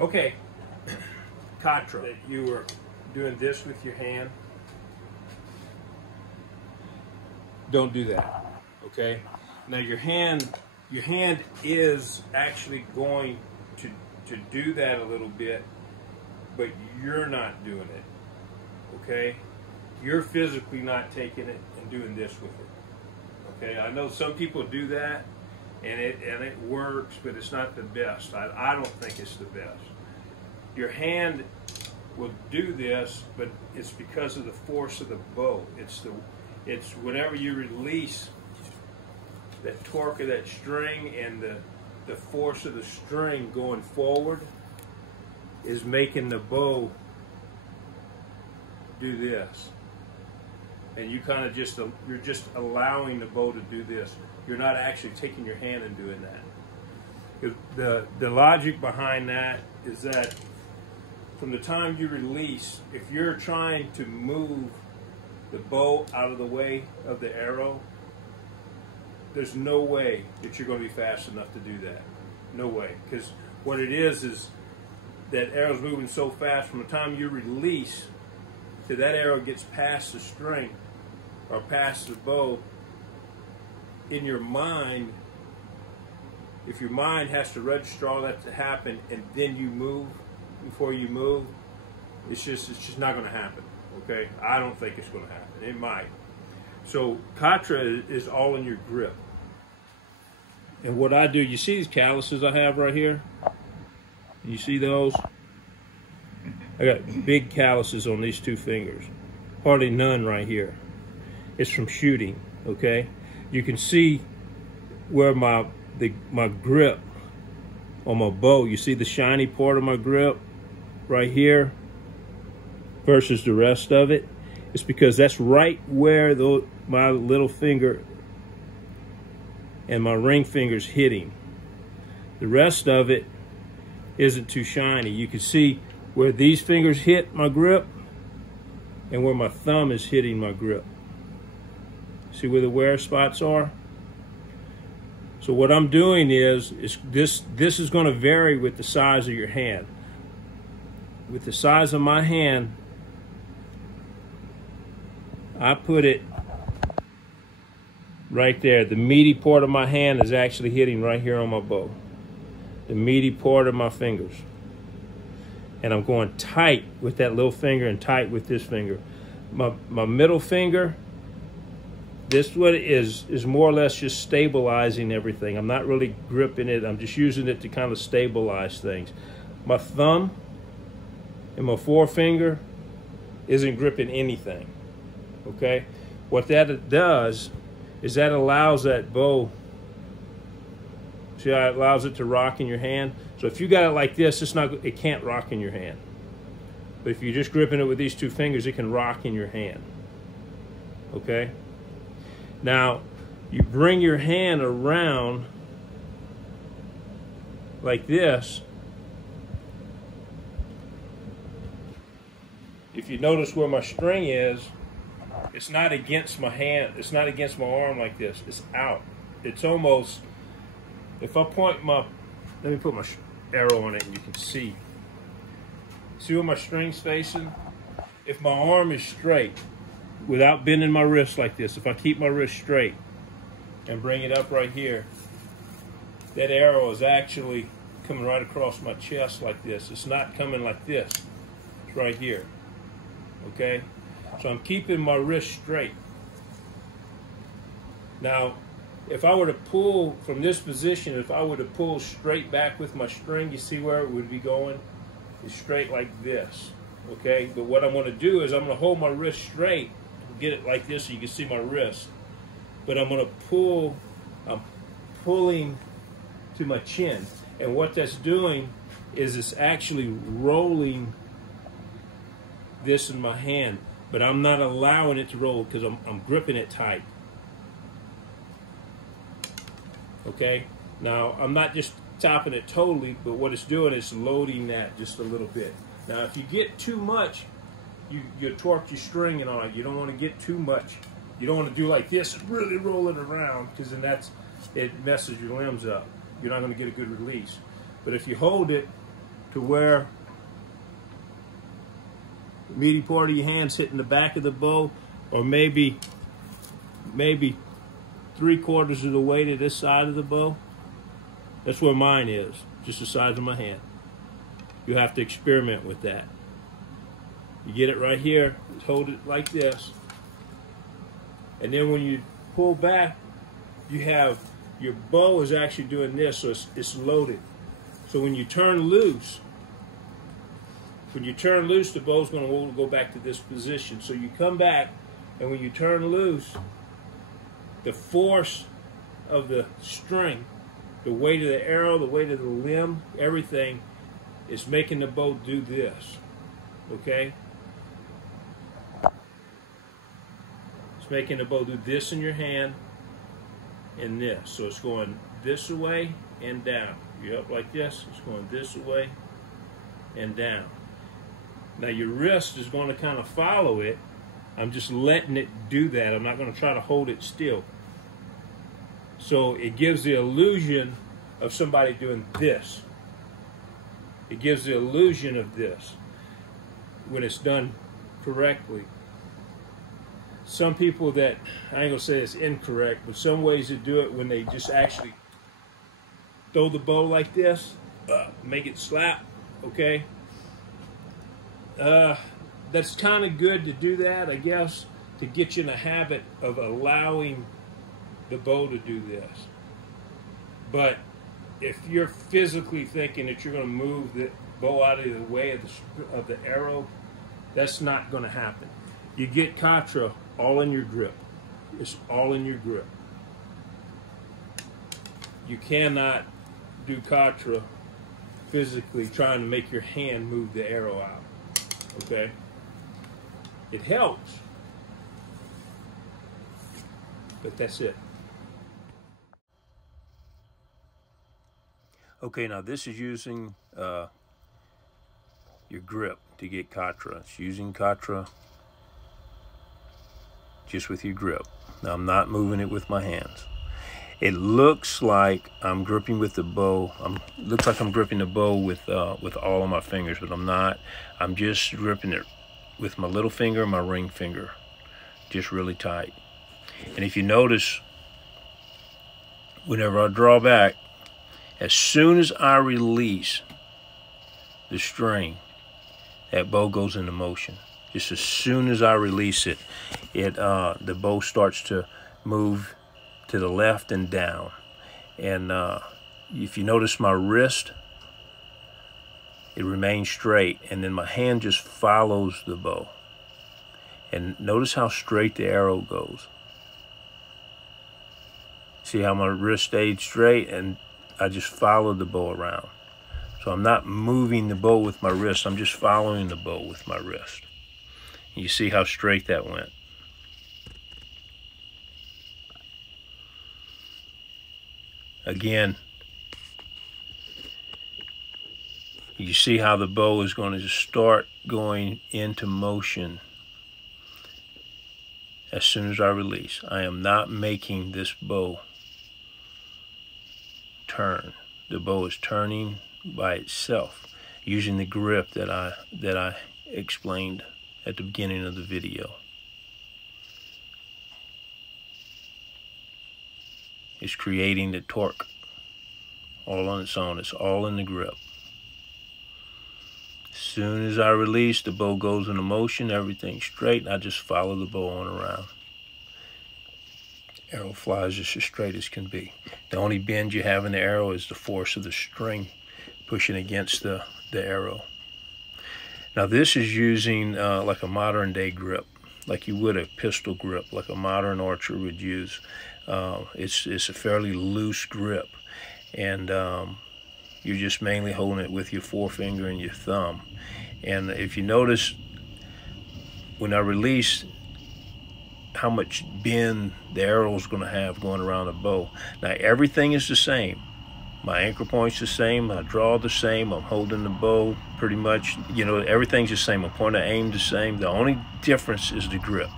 Okay, Contra, that you were doing this with your hand. Don't do that, okay? Now your hand is actually going to do that a little bit, but you're not doing it, okay? You're physically not taking it and doing this with it, okay? I know some people do that, and it works, but it's not the best. I don't think it's the best. Your hand will do this, but it's because of the force of the bow. It's whenever you release that torque of that string, and the force of the string going forward is making the bow do this. And you kind of you're just allowing the bow to do this. You're not actually taking your hand and doing that. The logic behind that is that from the time you release, if you're trying to move the bow out of the way of the arrow, there's no way that you're going to be fast enough to do that. No way. Because what it is that arrow's moving so fast, from the time you release to that arrow gets past the string or past the bow, in your mind, if your mind has to register all that to happen and then you move, before you move, it's just not going to happen, okay? I don't think it's going to happen. It might. So Contra is all in your grip. And what I do, you see these calluses I have right here? You see those? I got big calluses on these two fingers. Hardly none right here. It's from shooting, okay? You can see where my grip on my bow, you see the shiny part of my grip right here versus the rest of it. It's because that's right where my little finger and my ring finger's hitting. The rest of it isn't too shiny. You can see where these fingers hit my grip and where my thumb is hitting my grip. See where the wear spots are? So what I'm doing is this is going to vary with the size of your hand. With the size of my hand, I put it right there. The meaty part of my hand is actually hitting right here on my bow. The meaty part of my fingers. And I'm going tight with that little finger and tight with this finger. My middle finger, this one is more or less just stabilizing everything. I'm not really gripping it. I'm just using it to kind of stabilize things. My thumb and my forefinger isn't gripping anything, okay? What that does is that allows that bow, see how it allows it to rock in your hand? So if you got it like this, it can't rock in your hand. But if you're just gripping it with these two fingers, it can rock in your hand, okay? Now, you bring your hand around like this. If you notice where my string is, it's not against my hand, it's not against my arm like this, it's out. It's almost, if I point let me put my arrow on it and you can see. See where my string's facing? If my arm is straight, without bending my wrist like this, if I keep my wrist straight and bring it up right here, that arrow is actually coming right across my chest like this. It's not coming like this. It's right here, okay? So I'm keeping my wrist straight. Now, if I were to pull from this position, if I were to pull straight back with my string, you see where it would be going? It's straight like this, okay? But what I'm gonna do is I'm gonna hold my wrist straight, get it like this so you can see my wrist. But I'm gonna pull, I'm pulling to my chin. And what that's doing is it's actually rolling this in my hand, but I'm not allowing it to roll because I'm gripping it tight. Okay? Now, I'm not just stopping it totally, but what it's doing is loading that just a little bit. Now, if you get too much, you torque your string and all that. You don't want to get too much. You don't want to do like this and really roll it around, because then it messes your limbs up. You're not going to get a good release. But if you hold it to where the meaty part of your hand's hitting the back of the bow, or maybe 3/4 of the way to this side of the bow. That's where mine is, just the size of my hand. You have to experiment with that. You get it right here, hold it like this, and then when you pull back, you have your bow is actually doing this, so it's loaded. So when you turn loose, the bow's going to go back to this position. So you come back, and when you turn loose, the force of the string, the weight of the arrow, the weight of the limb, everything is making the bow do this, okay? It's making the bow do this in your hand and this. So it's going this way and down. You're up like this, it's going this way and down. Now your wrist is going to kind of follow it. I'm just letting it do that. I'm not going to try to hold it still. So it gives the illusion of somebody doing this. It gives the illusion of this when it's done correctly. Some people that, I ain't gonna say it's incorrect, but some ways to do it when they just actually throw the bow like this, make it slap, okay? That's kind of good to do that, I guess, to get you in the habit of allowing the bow to do this. But if you're physically thinking that you're going to move the bow out of the way of the arrow, that's not going to happen. You get katra all in your grip. It's all in your grip. You cannot do katra physically trying to make your hand move the arrow out. Okay? It helps, but that's it. Okay, now this is using your grip to get katra. It's using katra just with your grip. Now I'm not moving it with my hands. It looks like I'm gripping with the bow. Looks like I'm gripping the bow with all of my fingers, but I'm not. I'm just gripping it with my little finger and my ring finger, just really tight. And if you notice, whenever I draw back, as soon as I release the string, that bow goes into motion. Just as soon as I release it, the bow starts to move to the left and down. And if you notice my wrist, it remains straight, and then my hand just follows the bow. And notice how straight the arrow goes. See how my wrist stayed straight, and I just followed the bow around. So I'm not moving the bow with my wrist, I'm just following the bow with my wrist. And you see how straight that went. Again, you see how the bow is going to just start going into motion as soon as I release. I am not making this bow turn. The bow is turning by itself using the grip that I explained at the beginning of the video. It's creating the torque all on its own. It's all in the grip. As soon as I release, the bow goes into motion, everything's straight, and I just follow the bow on around. Arrow flies just as straight as can be. The only bend you have in the arrow is the force of the string pushing against the arrow. Now this is using like a modern day grip, like you would a pistol grip, like a modern archer would use. It's a fairly loose grip, and you're just mainly holding it with your forefinger and your thumb. And if you notice, when I release, how much bend the arrow is going to have going around the bow. Now everything is the same. My anchor point's the same, I draw the same, I'm holding the bow pretty much, you know, everything's the same. My point of aim the same. The only difference is the grip.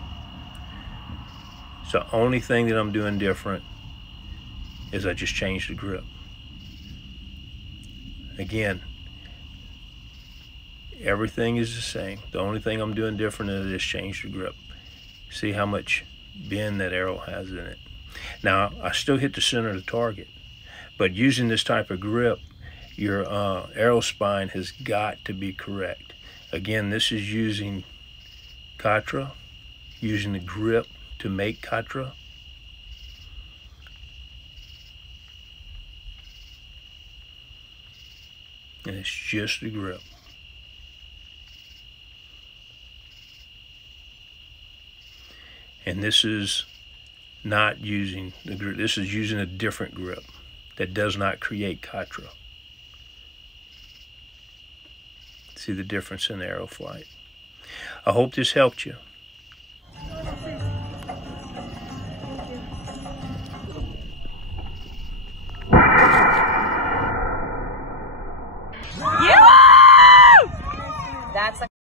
So the only thing that I'm doing different is I just changed the grip. Again, Everything is the same. The only thing I'm doing different is change the grip. See how much bend that arrow has in it. Now, I still hit the center of the target, but using this type of grip, your arrow spine has got to be correct. Again, this is using Katra, using the grip to make Katra. And it's just the grip. And this is not using the grip. This is using a different grip that does not create Katra. See the difference in arrow flight. I hope this helped you.